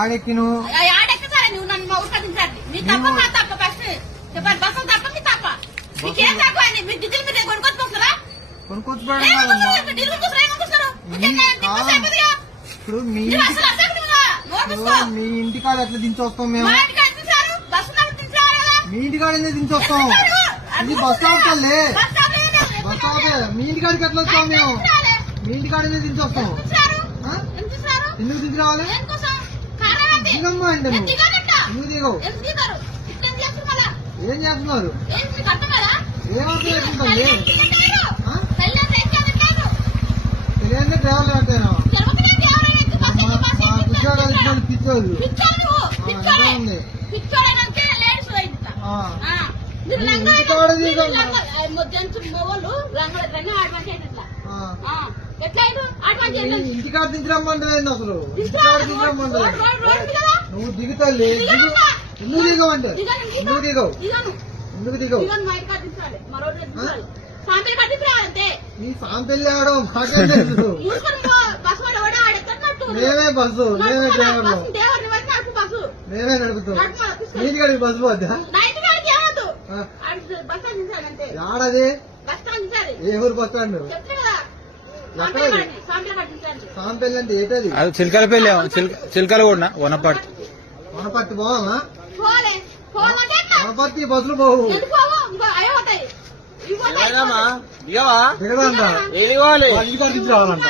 ఆడెక్కి నువ్వు ఆడెక్కసారి నువ్వు నన్ను మా ఊరికి దించాలి. మీ తప్ప మా తప్ప ఫస్ట్ చెప్పాలి. బస్సు తప్ప మీ తప్ప మీకేం తక్కువ అండి. మీరు డీజిల్ మీద కొనుక్కొచ్చుకోస్తారా? కొనుక్కొచ్చుకోవడం ఇప్పుడు మీ ఇంటికాడ ఎట్లా దించొస్తాం మేము? మీ ఇంటికాడ ఎందుకు దించొస్తాం? ఇది బస్ స్టాప్ లే, బస్ స్టాప్. మీ ఇంటికాడికి ఎట్లా వస్తాం మేము? మీ ఇంటికాడ ఎందుకు దించొస్తాం? ఎందుకు దిగి రావాలి? దిగమ్మా అంటే నువ్వు ఎందుకు దిగవు? ఏం చేస్తున్నారు? ఏమవుతుంది? తెలియదు డ్రైవర్లు అంటేనా? మా పిచ్చోళ్ళు పిచ్చోళ్ళు ఉంది. ఇంటికాడ ఇంటికాడ దించరమ్మంటలేదు అసలు. ఇంటికాడ దించరమ్మంటలేదు. నువ్వు దిగుతాలే. ఎందుకు దిగవంటే? ఎందుకు దిగవు? ఎందుకు దిగవు? నీ సాంపెల్లి ఆడవు మాకే తెలుసు. మేమే బస్సు, మేమే డ్రైవర్లు, మేమే నడుపుతాం. నీటికాడికి బస్సు పోద్దా? ఆడది ఏ ఊరు బస్ స్టాండ్? ఎక్కడది? సాంపెల్లి అంటే ఏంటది? అది చిలకలపల్లి, చిలకల కూడా వనపర్తి. వనపర్తి పోవాలా? వనపర్తి బస్సులు పోవు. దిగదా? ఇంటికాడ తీసుకురావాలంట.